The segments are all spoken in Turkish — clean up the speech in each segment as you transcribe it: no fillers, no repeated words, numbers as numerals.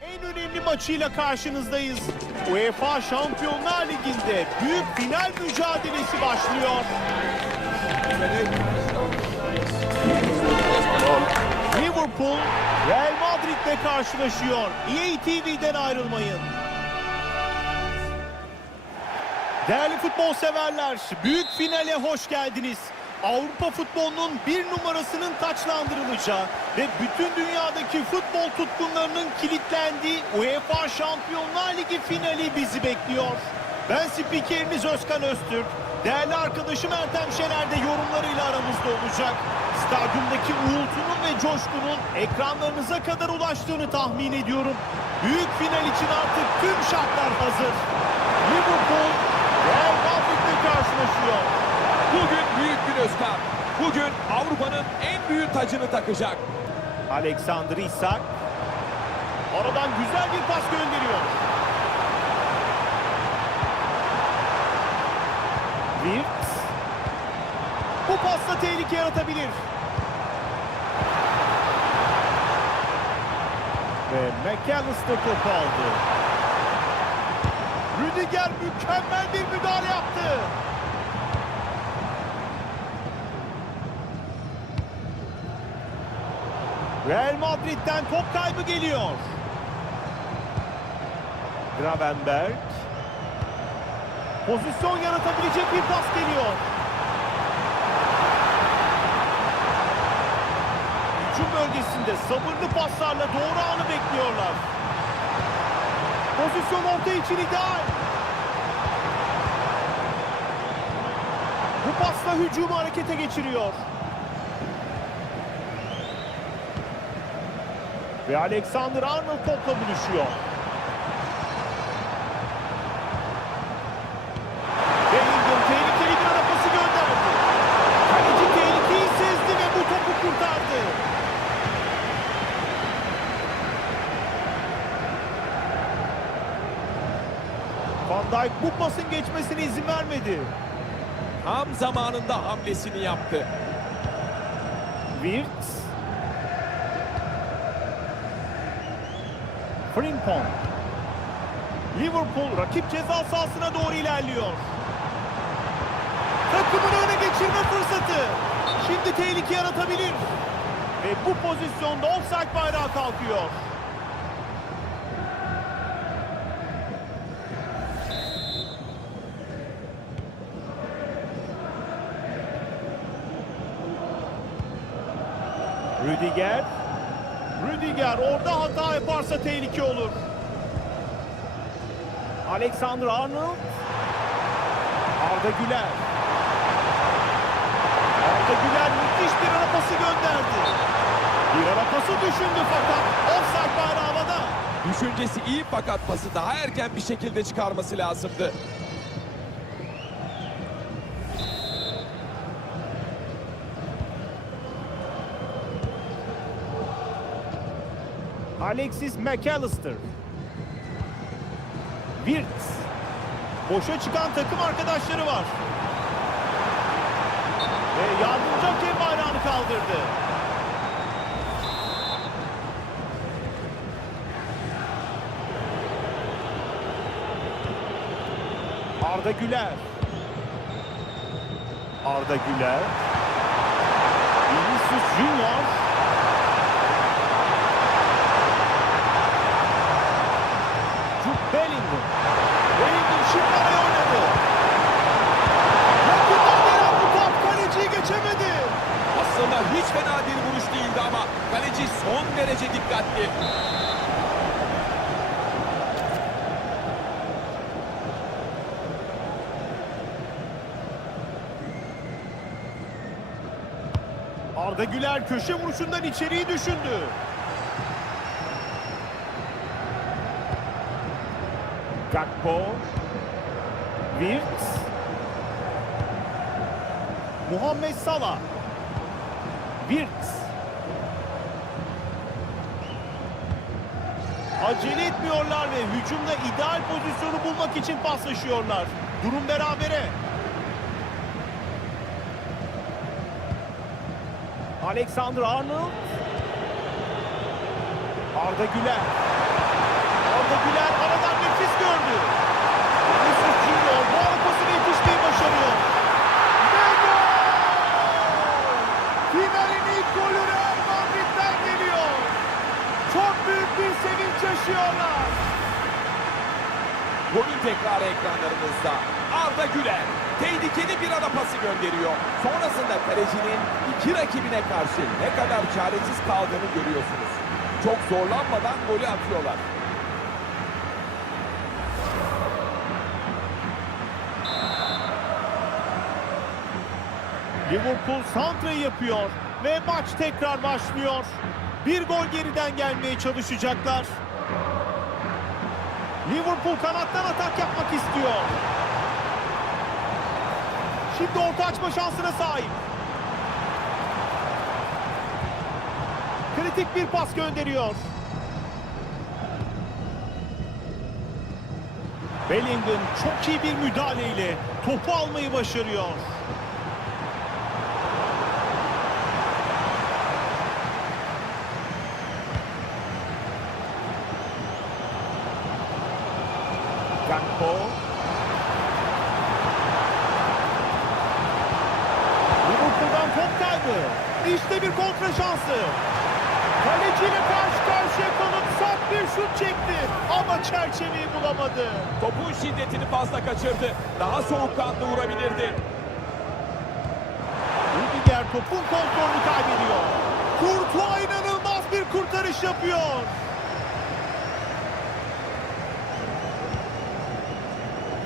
En önemli maçıyla karşınızdayız. UEFA Şampiyonlar Ligi'nde büyük final mücadelesi başlıyor. Liverpool, Real Madrid'le karşılaşıyor. EA TV'den ayrılmayın. Değerli futbol severler, büyük finale hoş geldiniz. Avrupa futbolunun bir numarasının taçlandırılacağı ve bütün dünyadaki futbol tutkunlarının kilitlendiği UEFA Şampiyonlar Ligi finali bizi bekliyor. Ben spikeriniz Özkan Öztürk. Değerli arkadaşım Ertem Şener de yorumlarıyla aramızda olacak. Stadyumdaki uğultunun ve coşkunun ekranlarınıza kadar ulaştığını tahmin ediyorum. Büyük final için artık tüm şartlar hazır. Liverpool, Real Madrid'le karşılaşıyor. Bugün büyük gün Özkan. Bugün Avrupa'nın en büyük tacını takacak. Alexander Isak. Aradan güzel bir pas gönderiyor. Wirtz. Bu pasla tehlike yaratabilir. Ve McAllister topu aldı. Rüdiger mükemmel bir müdahale yaptı. Real Madrid'den top kaybı geliyor. Gravenberg. Pozisyon yaratabilecek bir pas geliyor. Hücum bölgesinde sabırlı paslarla doğru anı bekliyorlar. Pozisyon orta için ideal. Bu pasla hücumu harekete geçiriyor. Ve Alexander Arnold topla buluşuyor. Bellingham tehlikeli bir ara pası gönderdi. Kaleci tehlikeyi sezdi ve bu topu kurtardı. Van Dijk bu pasın geçmesine izin vermedi. Tam zamanında hamlesini yaptı. Wirtz. Frimpong. Liverpool rakip ceza sahasına doğru ilerliyor. Takımını öne geçirme fırsatı. Şimdi tehlike yaratabilir. Ve bu pozisyonda offside bayrağı kalkıyor. Rüdiger orada hata yaparsa tehlike olur. Alexander Arnold. Arda Güler. Arda Güler müthiş bir ara pası gönderdi. Bir ara pası düşündü fakat offside bayrağı havada. Düşüncesi iyi fakat pası daha erken bir şekilde çıkarması lazımdı. Alexis McAllister. Wirtz. Boşa çıkan takım arkadaşları var. Ve yardımcı hakem bayrağını kaldırdı. Arda Güler. Vinicius Junior. Bellingham şimdi araya oynadı. Yakından gelen bu top kaleciyi geçemedi. Aslında hiç fena bir vuruş değildi ama kaleci son derece dikkatli. Arda Güler köşe vuruşundan içeriği düşündü. Gakpo. Wirtz. Mohamed Salah. Wirtz. Acele etmiyorlar ve hücumda ideal pozisyonu bulmak için paslaşıyorlar. Durum berabere. Alexander Arnold. Arda Güler. Arda Güler aradan nefis gördü. Vinicius Junior bu ara pasına yetişmeyi başarıyor. Ve gol! Finalin ilk golü Real Madrid'den geliyor. Çok büyük bir sevinç yaşıyorlar. Golün tekrarı ekranlarınızda. Arda Güler tehlikeli bir ara pası gönderiyor. Sonrasında kalecinin iki rakibine karşı ne kadar çaresiz kaldığını görüyorsunuz. Çok zorlanmadan golü atıyorlar. Liverpool santrayı yapıyor ve maç tekrar başlıyor. Bir gol geriden gelmeye çalışacaklar. Liverpool kanattan atak yapmak istiyor. Şimdi orta açma şansına sahip. Kritik bir pas gönderiyor. Bellingham çok iyi bir müdahaleyle topu almayı başarıyor. Liverpool'dan top kaybı. İşte bir kontra şansı. Kaleciyle karşı karşıya kalıp sert bir şut çekti. Ama çerçeveyi bulamadı. Topun şiddetini fazla kaçırdı. Daha soğukkanlı vurabilirdi. Rüdiger topun kontrolünü kaybediyor. Courtois inanılmaz bir kurtarış yapıyor.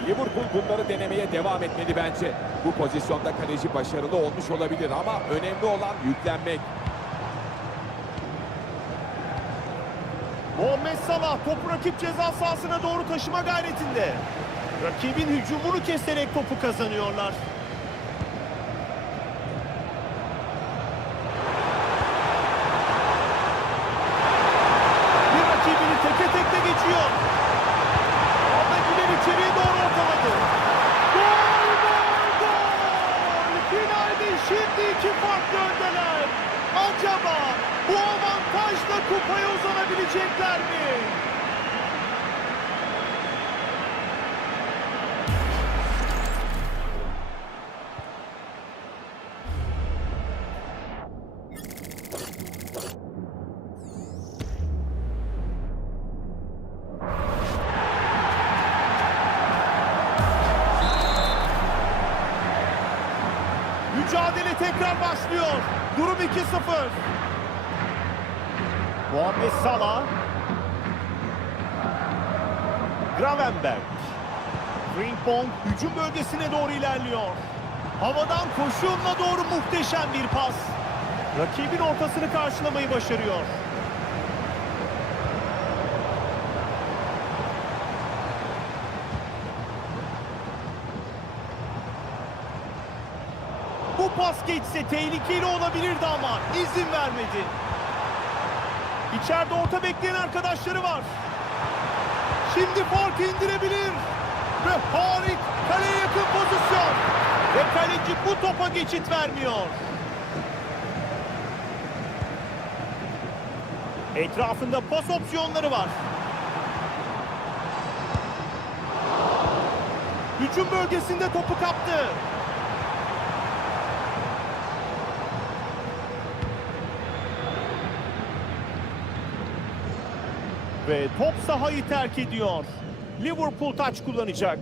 Liverpool bunları denemeye devam etmeli bence. Bu pozisyonda kaleci başarılı olmuş olabilir ama önemli olan yüklenmek. Mohamed Salah topu rakip ceza sahasına doğru taşıma gayretinde. Rakibin hücumunu keserek topu kazanıyorlar. Bir rakibini teke tekte geçiyor. Arda Güler içeriye doğru ortaladı. Gol, gol, gol! Finalde şimdi iki farklı öndeler. Acaba bu avantajla kupaya uzanabilecekler mi? Mücadele tekrar başlıyor. Durum 2-0. Mohamed Salah. Gravenberg. Frimpong hücum bölgesine doğru ilerliyor. Havadan koşu yoluna doğru muhteşem bir pas. Rakibin ortasını karşılamayı başarıyor. Bu pas geçse tehlikeli olabilirdi ama izin vermedi. İçeride orta bekleyen arkadaşları var. Şimdi farkı indirebilir. Ve harik kaleye yakın pozisyon. Ve kaleci bu topa geçit vermiyor. Etrafında pas opsiyonları var. Hücum bölgesinde topu kaptı. Ve top sahayı terk ediyor. Liverpool taç kullanacak.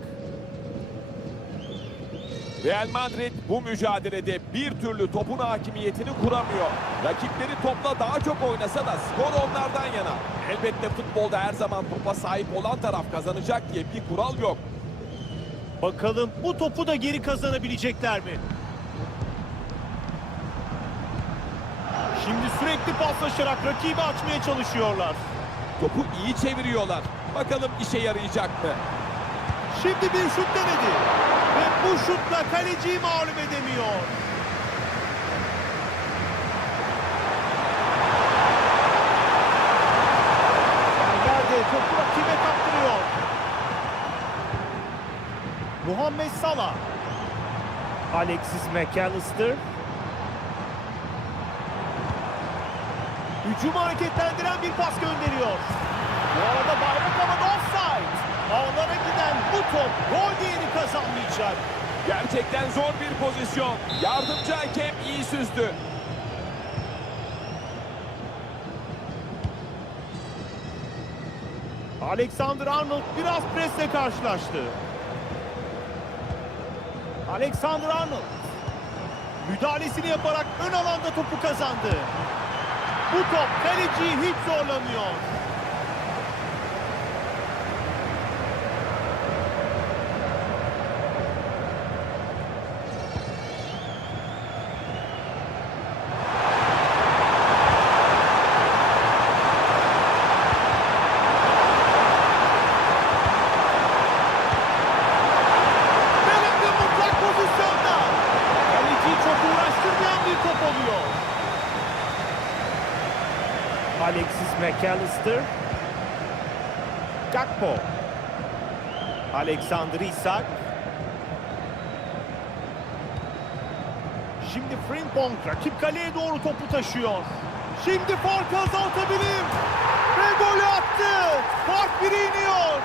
Real Madrid bu mücadelede bir türlü topun hakimiyetini kuramıyor. Rakipleri topla daha çok oynasa da skor onlardan yana. Elbette futbolda her zaman topa sahip olan taraf kazanacak diye bir kural yok. Bakalım bu topu da geri kazanabilecekler mi? Şimdi sürekli paslaşarak rakibi açmaya çalışıyorlar. Topu iyi çeviriyorlar. Bakalım işe yarayacak mı? Şimdi bir şut denedi. Ve bu şutla kaleciyi mağlup edemiyor. Nerede topu rakibe kaptırıyor. Mohamed Salah. Alexis McAllister. Hücumu hareketlendiren bir pas gönderiyor. Bu arada bayrak havada offside. Ağlara giden bu top gol değeri kazanmayacak. Gerçekten zor bir pozisyon. Yardımcı hakem iyi süzdü. Alexander-Arnold biraz presle karşılaştı. Alexander-Arnold müdahalesini yaparak ön alanda topu kazandı. Bu top kaleciyi hiç zorlamıyor. Alexis McAllister. Gakpo. Alexander Isak. Şimdi Frimpong rakip kaleye doğru topu taşıyor. Şimdi farkı azaltabilir. Ve golü attı. Fark 1'e iniyor.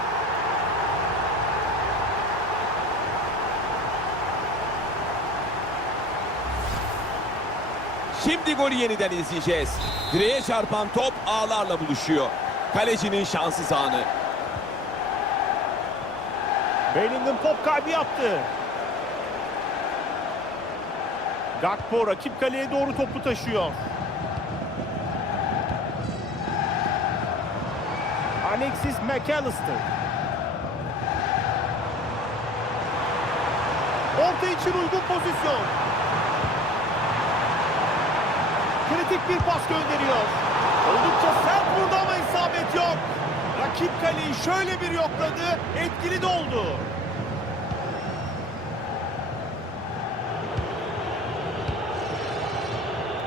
Şimdi golü yeniden izleyeceğiz. Direğe çarpan top ağlarla buluşuyor. Kalecinin şanssız anı. Bellingham top kaybı yaptı. Gakpo rakip kaleye doğru topu taşıyor. Alexis McAllister. Orta için uygun pozisyon. Kritik bir pas gönderiyor. Oldukça sert vurdu ama isabet yok. Rakip kaleyi şöyle bir yokladı. Etkili de oldu.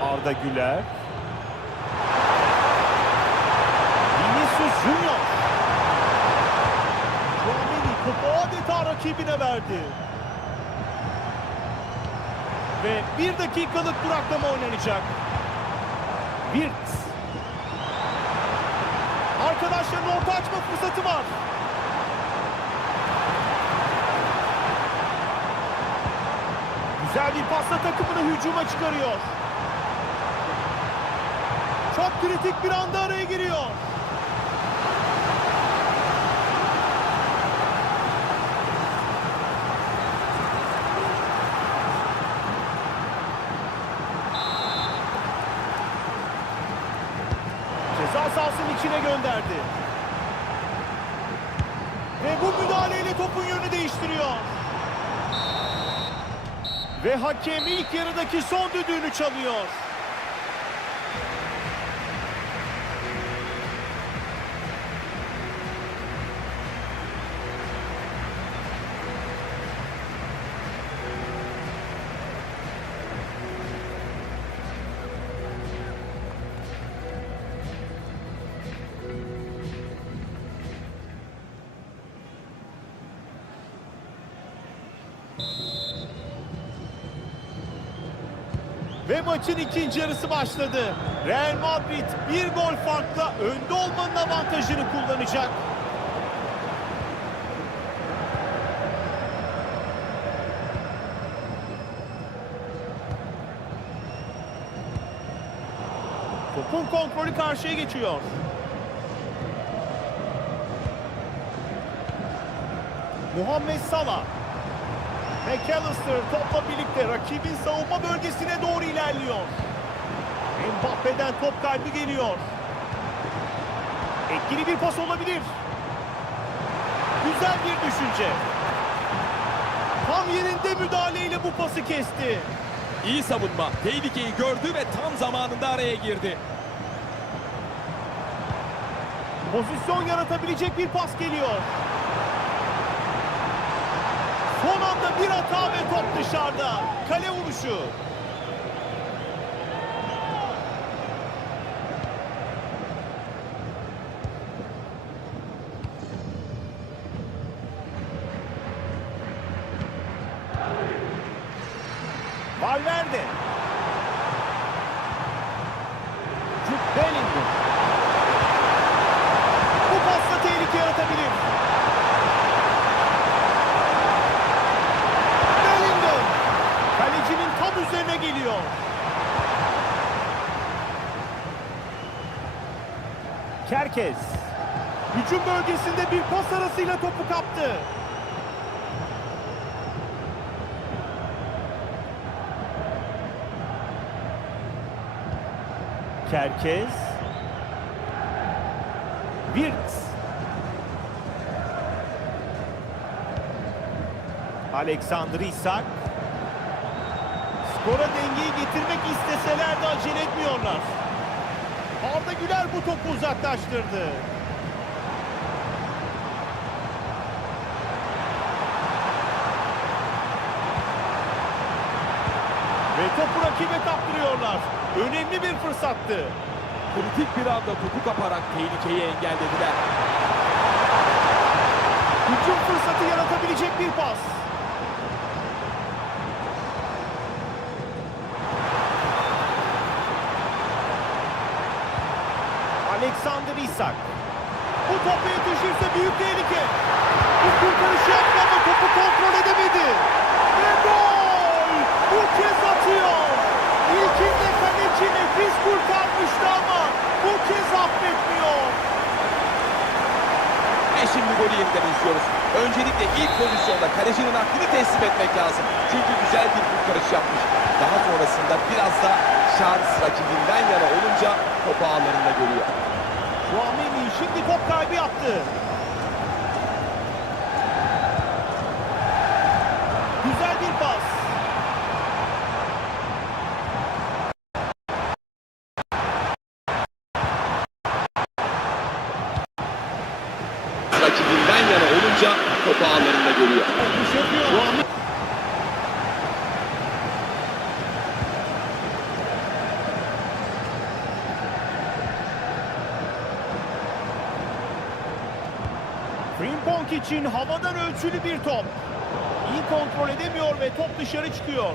Arda Güler. Vinicius Junior. Tchouaméni topu adeta rakibine verdi. Ve 1 dakikalık duraklama oynanacak. Wirtz. Arkadaşların orta açma fırsatı var. Güzel bir pasla takımını hücuma çıkarıyor. Çok kritik bir anda araya giriyor. Ceza sahasının içine gönderdi. Ve bu müdahaleyle topun yönünü değiştiriyor. Ve hakem ilk yarıdaki son düdüğünü çalıyor. Ve maçın ikinci yarısı başladı. Real Madrid bir gol farkla önde olmanın avantajını kullanacak. Topun kontrolü karşıya geçiyor. Mohamed Salah. McAllister topla birlikte rakibin savunma bölgesine doğru ilerliyor. Mbappe'den top kaybı geliyor. Etkili bir pas olabilir. Güzel bir düşünce. Tam yerinde müdahaleyle bu pası kesti. İyi savunma. Tehlikeyi gördü ve tam zamanında araya girdi. Pozisyon yaratabilecek bir pas geliyor. Son anda bir hata ve top dışarıda. Kale vuruşu. Valverde. Jude Bellingham. Bu pas Kerkez. Hücum bölgesinde bir pas arasıyla topu kaptı. Kerkez. Wirtz. Alexander Isak. Skora dengeyi getirmek isteseler de acele etmiyorlar. Arda Güler bu topu uzaklaştırdı. Ve topu rakibe kaptırıyorlar. Önemli bir fırsattı. Kritik bir anda topu kaparak tehlikeyi engellediler. Hücum fırsatı yaratabilecek bir pas. Alexander Isak. Bu topa yetişirse büyük tehlike. Bu kurtarışı yaptı ama topu kontrol edemedi. Ve gol! Bu kez atıyor. İlkinde kaleci nefis kurtarmıştı ama bu kez affetmiyor. Ve şimdi golü yeniden izliyoruz. Öncelikle ilk pozisyonda kalecinin hakkını teslim etmek lazım. Çünkü güzel bir kurtarış yapmış. Daha sonrasında biraz da şans rakibinden yana olunca topu ağlarında görüyor. Şuameni şimdi top kaybı yaptı. Güzel bir pas. Rakibinden yana olunca topu ağlarında görüyor. Şuameni. Frimpong için havadan ölçülü bir top. İyi kontrol edemiyor ve top dışarı çıkıyor.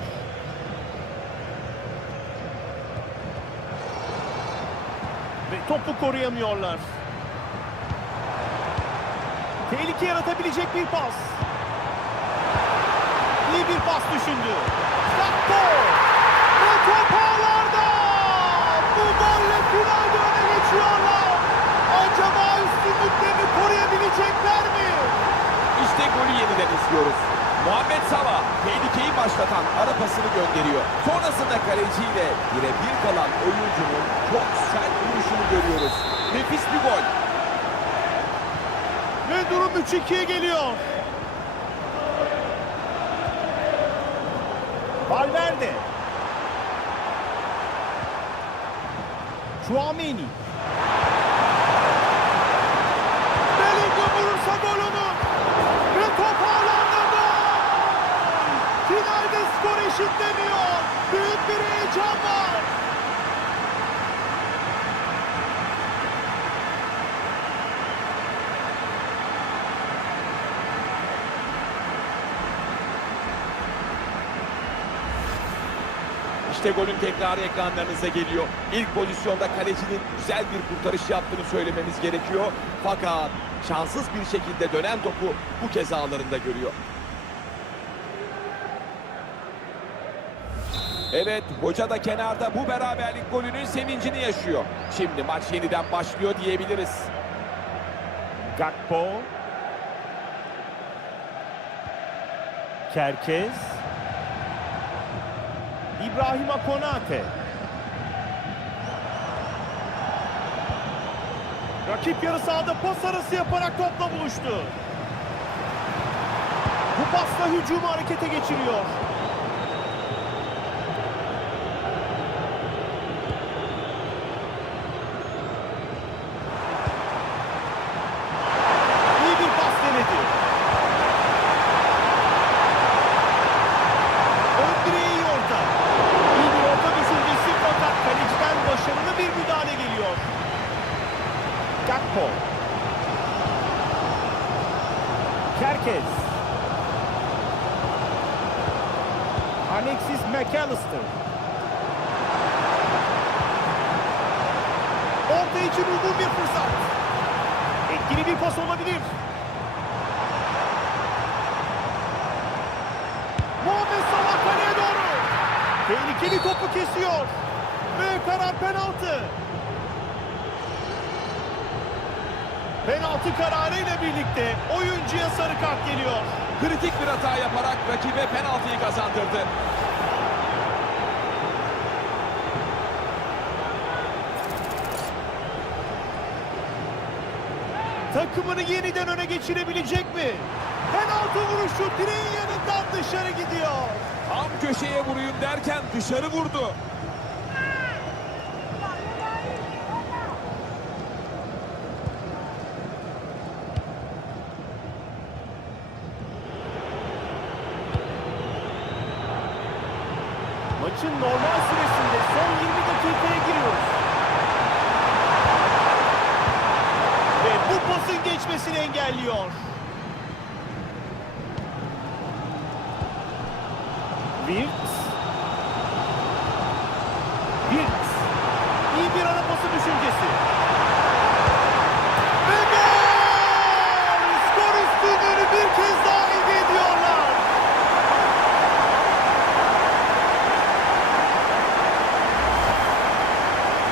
Ve topu koruyamıyorlar. Tehlike yaratabilecek bir pas. İyi bir pas düşündü. Futbol. Ve top ağlarda. Bu golle finalde öne geçiyorlar. Acaba üstünlüklerini koruyabilecekler mi? İşte golü yeniden izliyoruz. Mohamed Salah tehlikeyi başlatan ara pasını gönderiyor. Sonrasında kaleciyle birebir kalan oyuncunun çok sert vuruşunu görüyoruz. Nefis bir gol. Ve durum 3-2'ye geliyor. Valverde. Şuameni. Bellingham vurursa gol olur. Ve top ağlarda gol. Finalde skor eşitleniyor. Büyük bir heyecan var. İşte golün tekrarı ekranlarınıza geliyor. İlk pozisyonda kalecinin güzel bir kurtarış yaptığını söylememiz gerekiyor. Fakat şanssız bir şekilde dönen topu bu kez ağlarında görüyor. Evet, hoca da kenarda bu beraberlik golünün sevincini yaşıyor. Şimdi maç yeniden başlıyor diyebiliriz. Gakpo. Kerkez. İbrahima Konate. Rakip yarı sahada pas arası yaparak topla buluştu. Bu pasla hücumu harekete geçiriyor. İyi bir pas denedi. Ön direğe iyi orta. İyi bir orta düşüncesi fakat kaleciden başarılı bir müdahale geliyor. Gakpo. Kerkez. Alexis McAllister. Orta için uygun bir fırsat. Etkili bir pas olabilir. Mohamed Salah kaleye doğru. Tehlikeli topu kesiyor. Ve karar penaltı. Penaltı kararıyla birlikte oyuncuya sarı kart geliyor. Kritik bir hata yaparak rakibe penaltıyı kazandırdı. Takımını yeniden öne geçirebilecek mi? Penaltı vuruşu direğin yanından dışarı gidiyor. Tam köşeye vurayım derken dışarı vurdu. Maçın normal süresinde son 20 dakikaya giriyoruz. Ve bu pasın geçmesini engelliyor. Wirtz. İyi bir ara pası düşüncesi. Ve gol! Skor üstünlüğünü bir kez daha elde ediyorlar.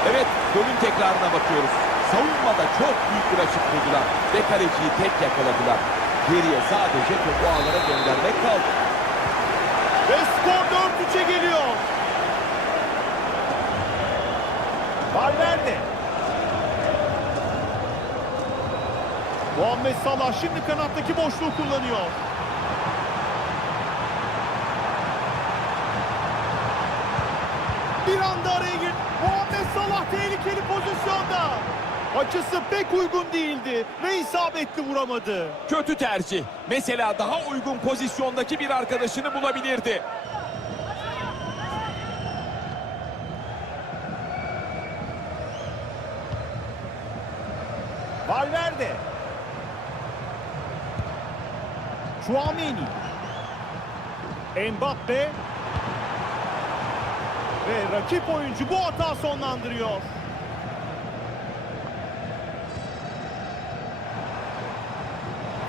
Evet, golün tekrarına bakıyoruz. Savunmada çok büyük bir açık buldular ve kaleciyi tek yakaladılar. Geriye sadece topu ağlara göndermek kaldı. Ve skor 4-3'e geliyor. Valverde. Mohamed Salah şimdi kanattaki boşluğu kullanıyor. Bir anda araya girdi. Mohamed Salah tehlikeli pozisyonda. Açısı pek uygun değildi ve isabetli vuramadı. Kötü tercih. Mesela daha uygun pozisyondaki bir arkadaşını bulabilirdi. Valverde. Tchouaméni. Mbappe. Ve rakip oyuncu bu hata sonlandırıyor.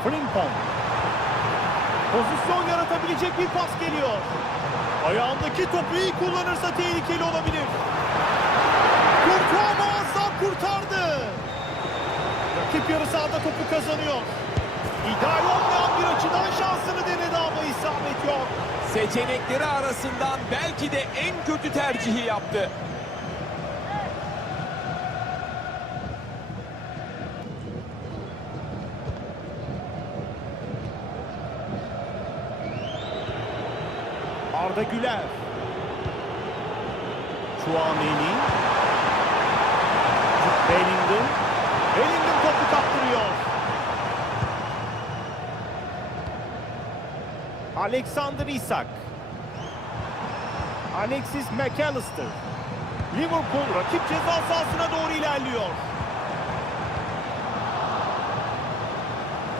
Frimpong. Pozisyon yaratabilecek bir pas geliyor. Ayağındaki topu iyi kullanırsa tehlikeli olabilir. Courtois muazzam kurtardı. Rakip yarı sahada topu kazanıyor. İdeal olmayan bir açıdan şansını denedi ama isabet yok. Seçenekleri arasından belki de en kötü tercihi yaptı. Arda Güler. Tchouaméni. Bellingham topu kaptırıyor. Alexander Isak. Alexis McAllister. Liverpool rakip ceza sahasına doğru ilerliyor.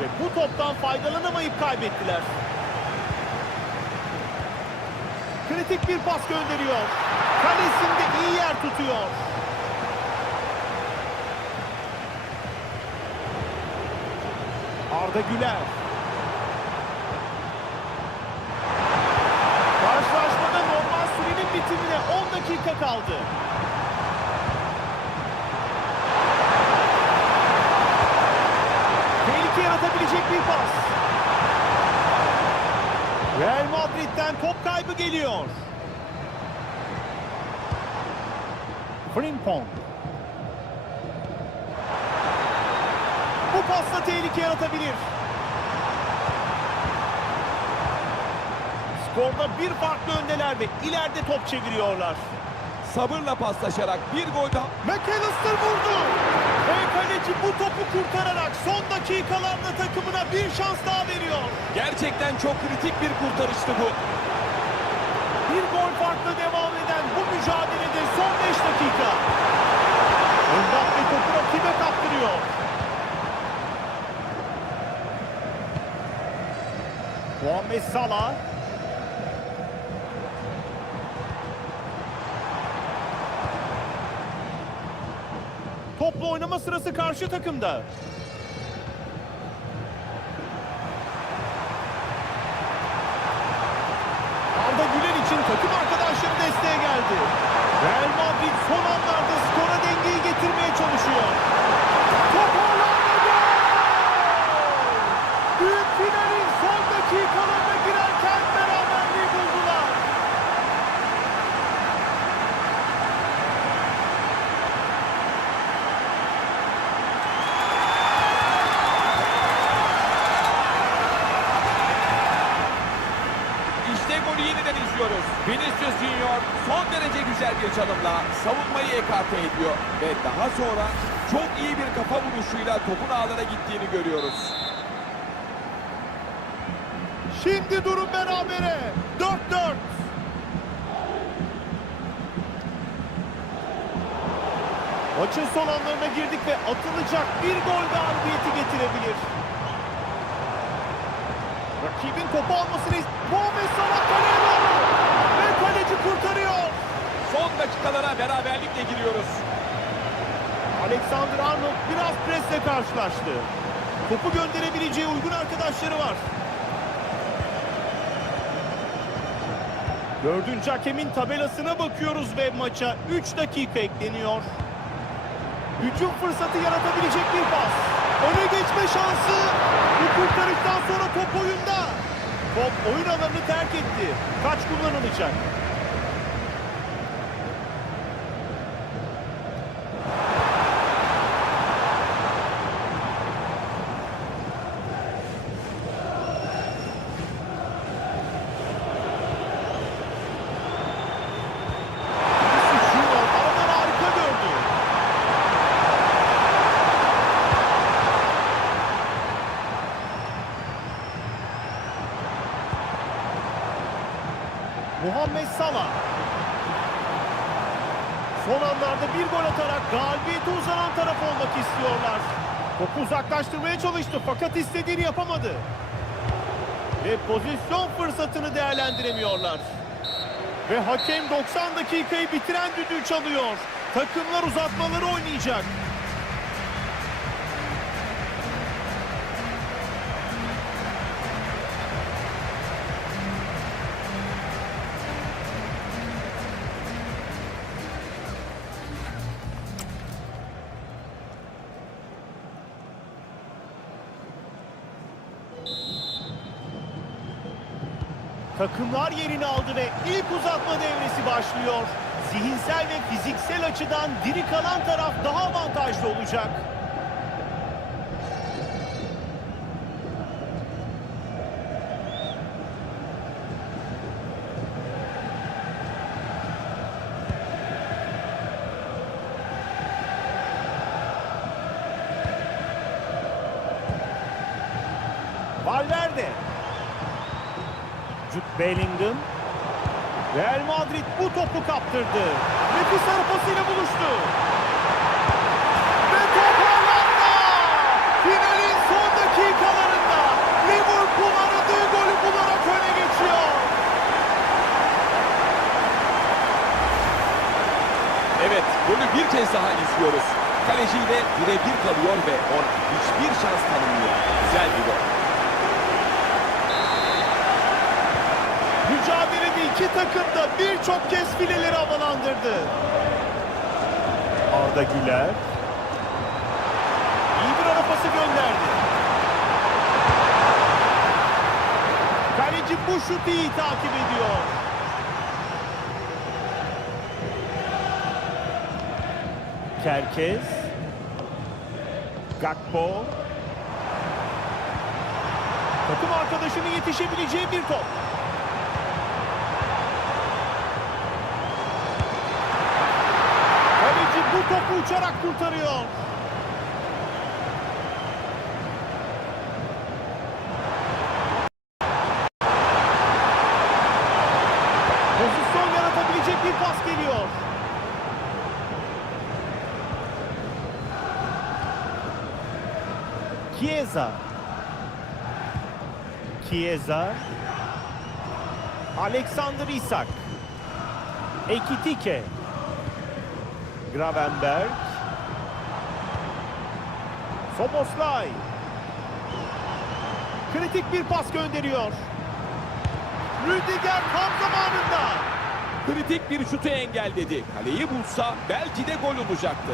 Ve bu toptan faydalanamayıp kaybettiler. Kritik bir pas gönderiyor. Kalesinde iyi yer tutuyor. Arda Güler. Karşılaşmada normal sürenin bitimine 10 dakika kaldı. Tehlike yaratabilecek bir pas. Real Madrid'den top kaybı geliyor. Frimpong. Bu pasla tehlike yaratabilir. Skorda bir farklı öndeler ve ileride top çeviriyorlar. Sabırla paslaşarak bir gol daha. McAllister vurdu. Ve kaleci bu topu kurtararak son dakikalarda takımına bir şans daha veriyor. Gerçekten çok kritik bir kurtarıştı bu. Bir gol farklı devam eden bu mücadelede son 5 dakika. Mbappe topu rakibe kaptırıyor. Mohamed Salah. Topla oynama sırası karşı takımda. Arda Güler için takım arkadaşları desteğe geldi. Real Madrid son anlarda skora dengeyi getirmeye çalışıyor. Top Hollanda'da gol! güzel bir çalımla savunmayı ekarte ediyor ve daha sonra çok iyi bir kafa vuruşuyla topun ağlara gittiğini görüyoruz. Şimdi durum berabere. 4-4. Maçın son anlarına girdik ve atılacak bir gol galibiyeti getirebilir. Rakibin topu almasını Mohamed Salah kaleye doğru ve kaleci kurtarıyor. Son dakikalara beraberlikle giriyoruz. Alexander-Arnold biraz presle karşılaştı. Topu gönderebileceği uygun arkadaşları var. Dördüncü hakemin tabelasına bakıyoruz ve maça 3 dakika ekleniyor. Hücum fırsatı yaratabilecek bir pas. Öne geçme şansı. Bu kurtarıştan sonra top oyunda. Top oyun alanını terk etti. Kaç kullanılacak? Mohamed Salah son anlarda bir gol atarak galibiyete uzanan taraf olmak istiyorlar. Topu uzaklaştırmaya çalıştı fakat istediğini yapamadı. Ve pozisyon fırsatını değerlendiremiyorlar. Ve hakem 90 dakikayı bitiren düdüğü çalıyor. Takımlar uzatmaları oynayacak. Takımlar yerini aldı ve ilk uzatma devresi başlıyor. Zihinsel ve fiziksel açıdan diri kalan taraf daha avantajlı olacak. Valverde. Jude Bellingham. Real Madrid bu topu kaptırdı. Nefis arpasıyla buluştu. Ve top ağlarda. Finalin son dakikalarında Liverpool aradığı golü bularak öne geçiyor. Evet, golü bir kez daha izliyoruz. Kaleciyle birebir kalıyor ve ona hiçbir şans tanımıyor. Güzel bir gol. Mücadelede iki takım da birçok kez fileleri havalandırdı. Arda Güler iyi bir ara pası gönderdi. Kaleci bu şutu iyi takip ediyor. Kerkez, Gakpo, takım arkadaşının yetişebileceği bir top. Kaleci bu topu uçarak kurtarıyor. Pozisyon yaratabilecek bir pas geliyor. Chiesa. Alexander Isak. Ekitike. Gravenberg. Soboslay. Kritik bir pas gönderiyor. Rüdiger tam zamanında. Kritik bir şutu engelledi. Kaleyi bulsa belki de gol olacaktı.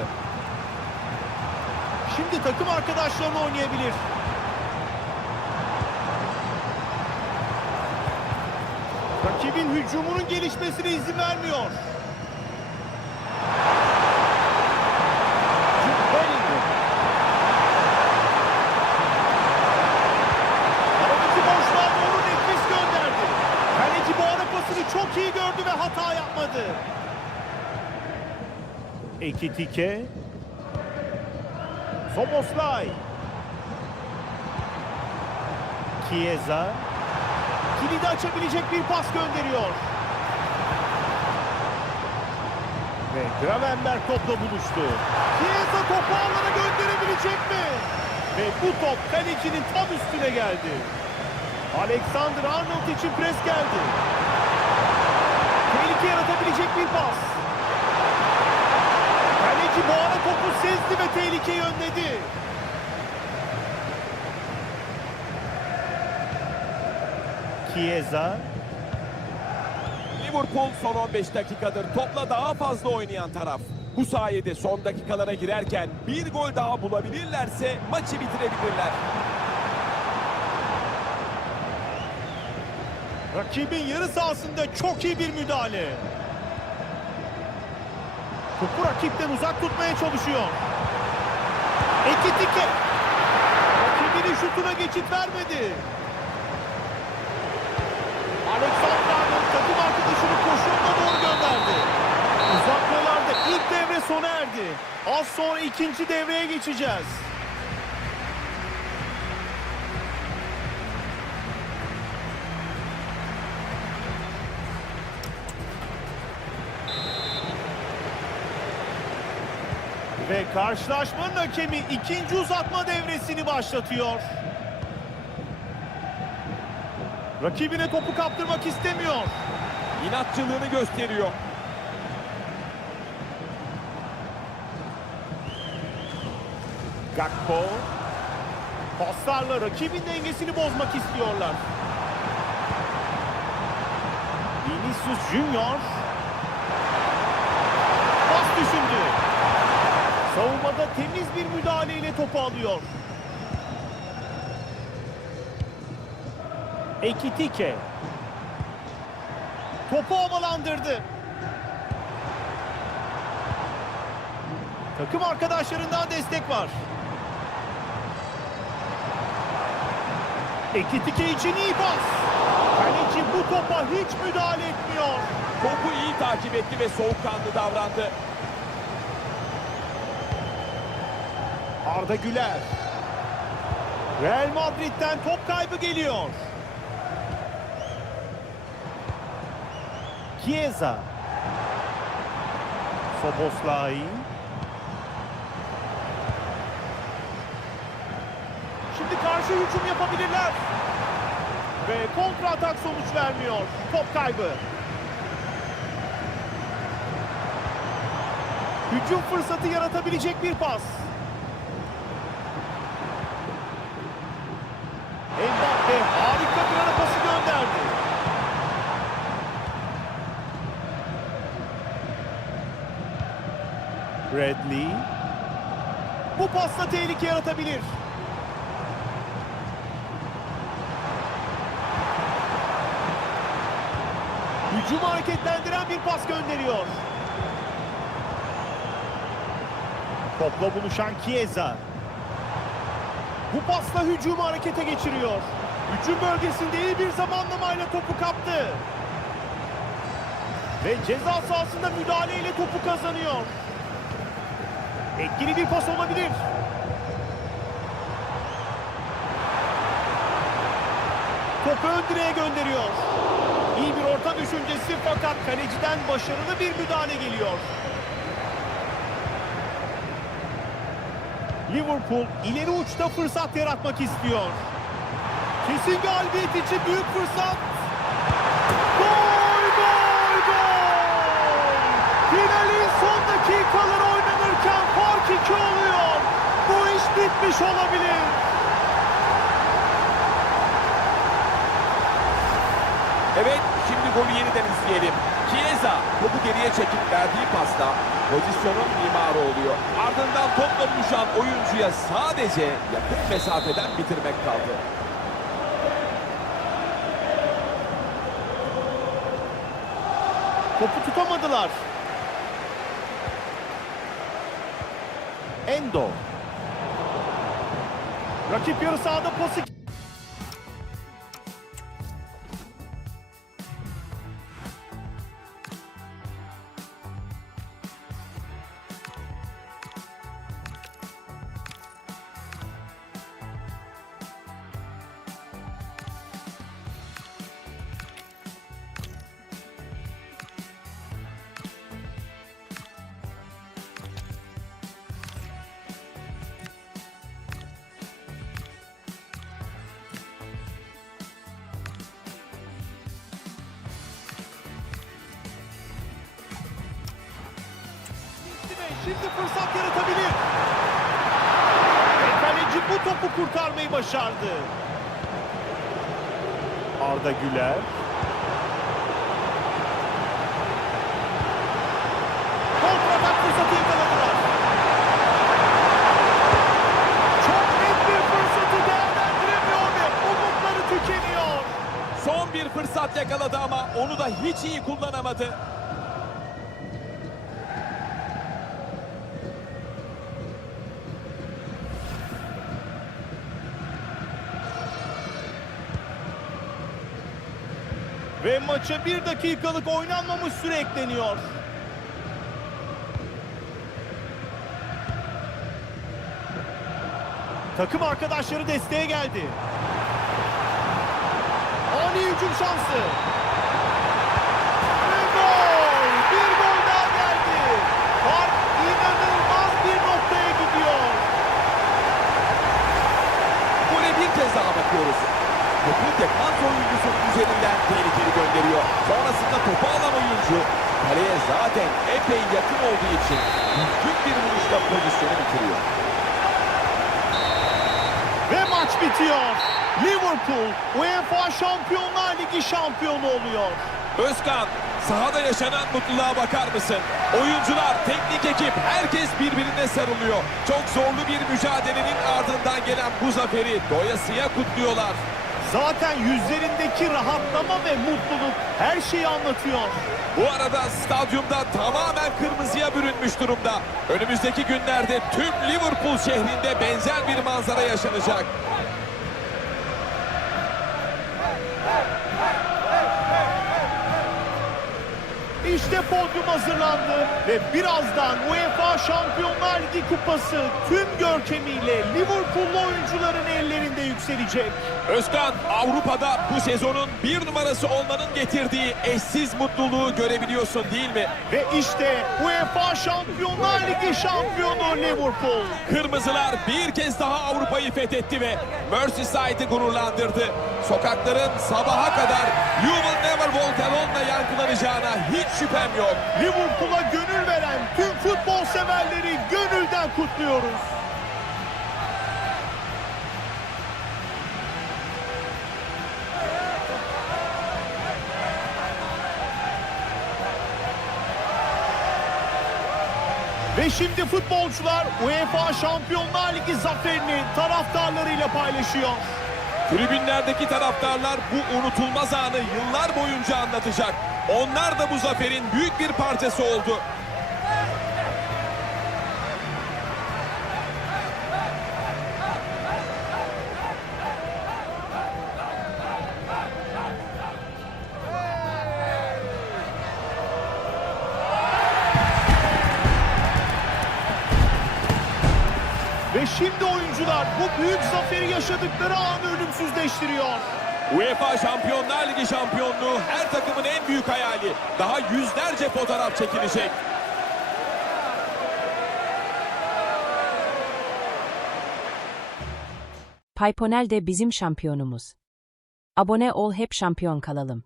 Şimdi takım arkadaşlarını oynayabilir. Rakibin hücumunun gelişmesine izin vermiyor. Jude Bellingham. Aradaki boşluğa doğru nefis gönderdi. Kaleci bu ara pasını çok iyi gördü ve hata yapmadı. Ekitike. Soboslay. Chiesa. Kilidi açabilecek bir pas gönderiyor. Ve Gravenberg topla buluştu. Chiesa topu alana gönderebilecek mi? Ve bu top kalecinin tam üstüne geldi. Alexander-Arnold için pres geldi. Tehlike yaratabilecek bir pas. Kaleci bu ara topu sezdi ve tehlikeyi önledi. Chiesa. Liverpool son 15 dakikadır topla daha fazla oynayan taraf. Bu sayede son dakikalara girerken bir gol daha bulabilirlerse maçı bitirebilirler. Rakibin yarı sahasında çok iyi bir müdahale. Topu rakipten uzak tutmaya çalışıyor. Ekitike. Rakibinin şutuna geçit vermedi. Alexander-Arnold takım arkadaşını koşuyla doğru gönderdi. Uzatmalarda ilk devre sona erdi. Az sonra ikinci devreye geçeceğiz. Ve karşılaşmanın hakemi ikinci uzatma devresini başlatıyor. Rakibine topu kaptırmak istemiyor. İnatçılığını gösteriyor. Gakpo. Paslarla rakibin dengesini bozmak istiyorlar. Vinicius Junior. Pas düşündü. Savunmada temiz bir müdahaleyle topu alıyor. Ekitike. Topu havalandırdı. Takım arkadaşlarından destek var. Ekitike için iyi pas. Kaleci bu topa hiç müdahale etmiyor. Topu iyi takip etti ve soğukkanlı davrandı. Arda Güler. Real Madrid'den top kaybı geliyor. Chiesa. Soboslay. Şimdi karşı hücum yapabilirler. Ve kontra atak sonuç vermiyor. Top kaybı. Hücum fırsatı yaratabilecek bir pas. Mbappe harika bir ara pası gönderdi. Bradley. Bu pasla tehlike yaratabilir. Hücumu hareketlendiren bir pas gönderiyor. Topla buluşan Chiesa. Bu pasla hücumu harekete geçiriyor. Hücum bölgesinde iyi bir zamanlamayla topu kaptı. Ve ceza sahasında müdahaleyle topu kazanıyor. Etkili bir pas olabilir. Topu ön direğe gönderiyor. İyi bir orta düşüncesi fakat kaleciden başarılı bir müdahale geliyor. Liverpool ileri uçta fırsat yaratmak istiyor. Kesin galibiyet için büyük fırsat. Gol, gol, gol! Finalin son dakikaları oynanırken fark 2 oluyor. Bu iş bitmiş olabilir. Evet, şimdi golü yeniden izleyelim. Chiesa topu geriye çekip verdiği pasla pozisyonun mimarı oluyor. Ardından topla buluşan oyuncuya sadece yakın mesafeden bitirmek kaldı. Topu tutamadılar. Endo. Rakip yarı sahada pası. Şimdi fırsat yaratabilir. Ve kaleci bu topu kurtarmayı başardı. Arda Güler. Kontratak fırsatı yakaladılar. Çok net bir fırsatı değerlendiremiyor ve umutları tükeniyor. Son bir fırsat yakaladı ama onu da hiç iyi kullanamadı. Ve maça 1 dakikalık oynanmamış süre ekleniyor. Takım arkadaşları desteğe geldi. Ani hücum şansı. Ve gol! Bir gol daha geldi. Fark inanılmaz bir noktaya gidiyor. Gole bir kez daha bakıyoruz. Topu defans oyuncusunun üzerinden tehlikeli gönderiyor. Sonrasında topu alan oyuncu kaleye zaten epey yakın olduğu için düzgün bir vuruşla pozisyonu bitiriyor. Ve maç bitiyor. Liverpool UEFA Şampiyonlar Ligi şampiyonu oluyor. Özkan, sahada yaşanan mutluluğa bakar mısın? Oyuncular, teknik ekip, herkes birbirine sarılıyor. Çok zorlu bir mücadelenin ardından gelen bu zaferi doyasıya kutluyorlar. Zaten yüzlerindeki rahatlama ve mutluluk her şeyi anlatıyor. Bu arada stadyumda tamamen kırmızıya bürünmüş durumda. Önümüzdeki günlerde tüm Liverpool şehrinde benzer bir manzara yaşanacak. İşte podyum hazırlandı ve birazdan UEFA Şampiyonlar Ligi kupası tüm görkemiyle Liverpool'lu oyuncuların ellerinde yükselecek. Özkan, Avrupa'da bu sezonun bir numarası olmanın getirdiği eşsiz mutluluğu görebiliyorsun değil mi? Ve işte UEFA Şampiyonlar Ligi şampiyonu Liverpool. Kırmızılar bir kez daha Avrupa'yı fethetti ve Merseyside'ı gururlandırdı. Sokakların sabaha kadar "You will never walk alone'la yankılanacağına hiç şüphem yok. Liverpool'a gönül veren tüm futbol severleri gönülden kutluyoruz. Ve şimdi futbolcular UEFA Şampiyonlar Ligi zaferini taraftarlarıyla paylaşıyor. Tribünlerdeki taraftarlar bu unutulmaz anı yıllar boyunca anlatacak. Onlar da bu zaferin büyük bir parçası oldu. Ve şimdi oyuncular bu büyük zaferi yaşadıkları anı ölümsüzleştiriyor. UEFA Şampiyonlar Ligi şampiyonluğu her takımın en büyük hayali. Daha yüzlerce fotoğraf çekilecek. Payponel de bizim şampiyonumuz. Abone ol, hep şampiyon kalalım.